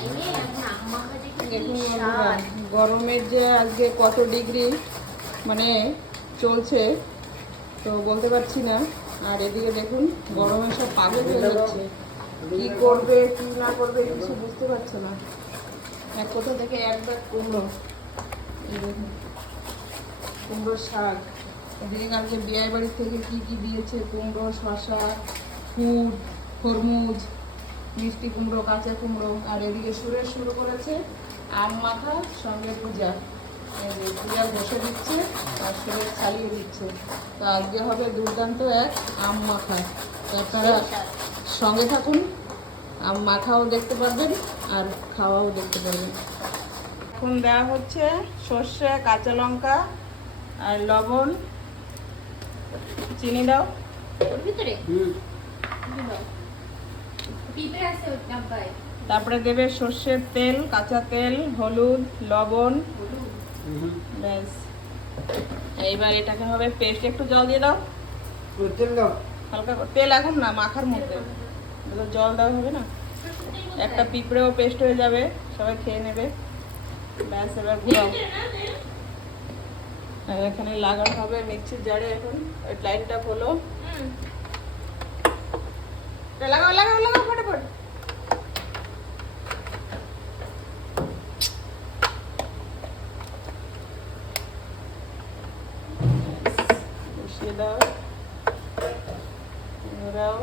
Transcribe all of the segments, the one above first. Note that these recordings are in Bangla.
দেখুন বন্ধুরা, গরমের যে আজকে কত ডিগ্রি মানে চলছে তো বলতে পারছি না। আর এদিকে দেখুন গরমে সব পাগল হয়ে যাচ্ছে, কি করবে কি না করবে কিছু বুঝতে পারছে না। এক কোথা থেকে এক ব্যাগ কুমড়ো, এই দেখুন কুমড়োর শাক। এদিকে কালকে বিয়ে বাড়ির থেকে কি কি দিয়েছে, কুমড়ো, শশা, ফুড, খরমুজ, মিষ্টি কুমড়ো, কাঁচা কুমড়ো। আর এদিকে সুরের শুরু করেছে আম মাখা সঙ্গে পূজা। পূজা বসে দিচ্ছে আর সুরের চালিয়ে দিচ্ছে। তো আজকে হবে দুর্দান্ত এক আম মাখা। তো আপনারা সঙ্গে থাকুন, আম মাখাও দেখতে পারবেন আর খাওয়াও দেখতে পারবেন। এখন দেওয়া হচ্ছে সর্ষে, কাঁচা লঙ্কা আর লবণ, চিনি দাও। তারপরে দেবে সর্ষের তেল, কাঁচা তেল, হলুদ, লবণ, ব্যাস। এইবার এটাকে হবে পেস্ট। একটু জল দিয়ে দাও, হালকা তেল এখন না, মাখার মধ্যে জল দেওয়া হবে না। একটা পিঁপড়েও পেস্ট হয়ে যাবে, সবাই খেয়ে নেবে। ব্যাস, এবার ঘুরাও। আর এখানে লাগানো হবে মিক্সির জারে। এখন ওই লাইনটা খোলো, লাগাও লাগাও লাগাও ফটাফট। বসিয়ে দাও, ঘোরাও।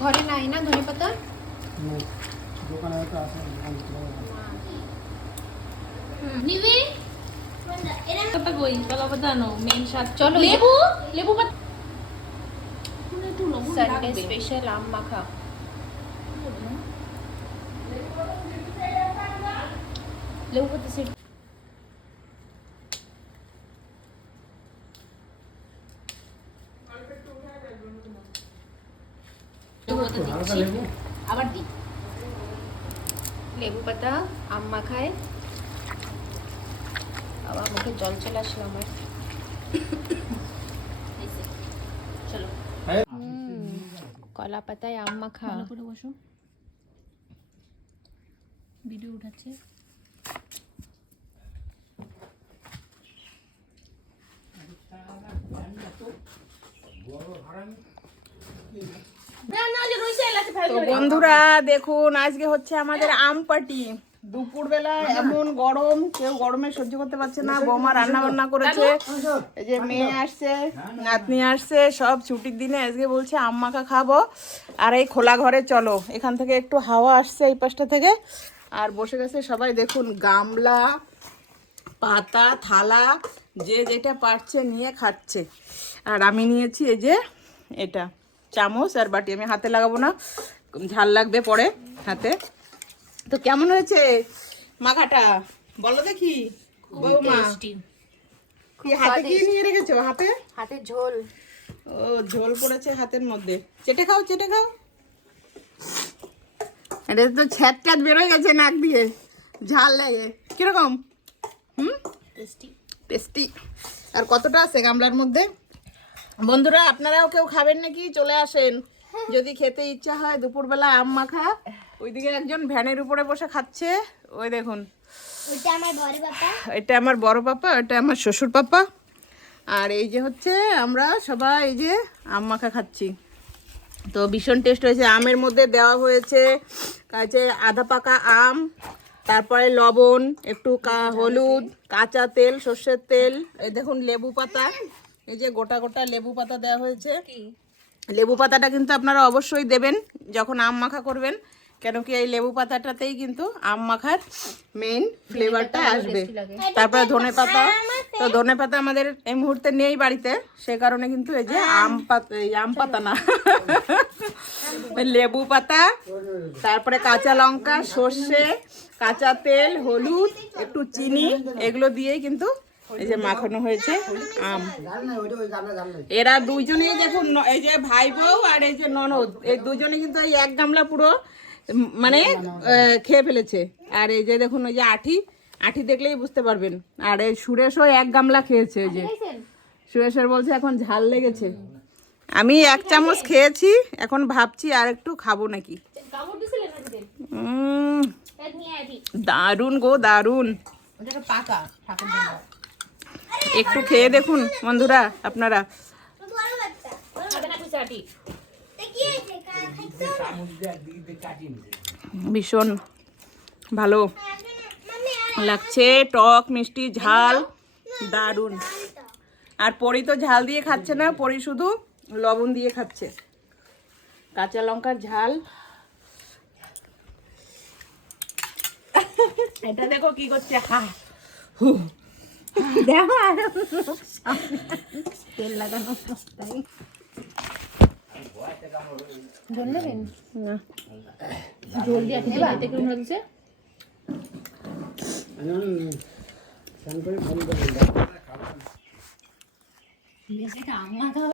ঘরে নাই না ধনে পাতা? দোকানে তো আছে। নিবি এরা কত কই কলা পাতা নো মেন শাক। চলো লেবু, লেবু পাতা একটু লবণ সানডে লাগবে। স্পেশাল আম মাখা। লেবু পাতা সেট আবার দি লেবু পাতা আম মাখায়। আবার মুখে জল চলে আসলো আমার। চলো কলা পাতায় আম মাখা। ভালো করে বসো, ভিডিও উঠাচ্ছে। তো বন্ধুরা দেখুন, আজকে হচ্ছে আমাদের আম পার্টি। দুপুরবেলা এমন গরম, কেউ গরমে সহ্য করতে পারছে না। বৌমা রান্না বান্না করেছে, এই যে মেয়ে আসছে, নাতনি আসছে, সব ছুটির দিনে আজকে বলছে আম মাখা খাবো। আর এই খোলা ঘরে চলো, এখান থেকে একটু হাওয়া আসছে এই পাশটা থেকে। আর বসে গেছে সবাই, দেখুন গামলা, পাতা, থালা, যে যেটা পারছে নিয়ে খাচ্ছে। আর আমি নিয়েছি এই যে এটা চামচ আর বাটি। আমি হাতে লাগাবো না, ঝাল লাগবে পরে হাতে। তো কেমন হয়েছে মাখাটা বলো দেখি বৌমা? কি হাতে কি নিয়ে রেখেছো? হাতে হাতে ঝোল। ও ঝোল পড়েছে হাতের মধ্যে। চেটে খাও, চেটে খাও। এটা তো ছ্যাট ট্যাট বেরোয় গেছে নাক দিয়ে, ঝাল লাগে। কিরকম? Tasty tasty. আর কতটা আছে গামলার মধ্যে? বন্ধুরা আপনারাও কেউ খাবেন নাকি? চলে আসেন যদি খেতে ইচ্ছা হয়। দুপুরবেলা আম মাখা। ওইদিকে একজন ভ্যানের উপরে বসে খাচ্ছে, ওই দেখুন। এটা আমার বড় পাপা, এটা আমার বড় পাপা, এটা আমার শ্বশুর পাপা। আর এই যে হচ্ছে আমরা সবাই এই যে আম মাখা খাচ্ছি। তো ভীষণ টেস্ট হয়েছে। আমের মধ্যে দেওয়া হয়েছে কাছে আধা পাকা আম, তারপরে লবণ, একটু হলুদ, কাঁচা তেল, সর্ষের তেল, এই দেখুন লেবু পাতা, এই যে গোটা গোটা লেবু পাতা দেওয়া হয়েছে। লেবু পাতাটা কিন্তু আপনারা অবশ্যই দেবেন যখন আম মাখা করবেন, কেন কি এই লেবু পাতাটাতেই কিন্তু আম মাখার মেইন ফ্লেভারটা আসবে। তারপরে ধনে পাতা, তো ধনে পাতা আমাদের এই মুহূর্তে নেই বাড়িতে, সে কারণে কিন্তু এই যে আম পাতা না লেবু পাতা, তারপরে কাঁচা লঙ্কা, সর্ষে, কাঁচা তেল, হলুদ, একটু চিনি, এগুলো দিয়েই কিন্তু এই যে মাখানো হয়েছে আম। এরা দুইজনেই দেখুন, এই যে ভাই বউ আর এই যে ননদ, এই দুজনে কিন্তু এই এক গামলা পুরো মানে খেয়ে ফেলেছে। আর এই যে দেখুন ওই যে আঠি, আঠি দেখলেই বুঝতে পারবেন। আর এই সুরেশও 1 গামলা খেয়েছে। এই যে সুরেশের বলছে এখন ঝাল লেগেছে। আমি 1 চামচ খেয়েছি, এখন ভাবছি আর একটু খাবো নাকি। দারুন গো দারুন। পাকা একটু খেয়ে দেখুন বন্ধুরা আপনারা। ভীষণ ভালো লাগছে, টক মিষ্টি ঝাল দারুন। আর পরি তো ঝাল দিয়ে খাচ্ছে না, পরি শুধু লবণ দিয়ে খাচ্ছে, কাঁচা লঙ্কার ঝাল। এটা দেখো কি করছে, হা হু দেখো তেল লাগানো অবস্থায়। জল দিয়ে খেতে কেমন লাগছে? স্নান করে ভালো করে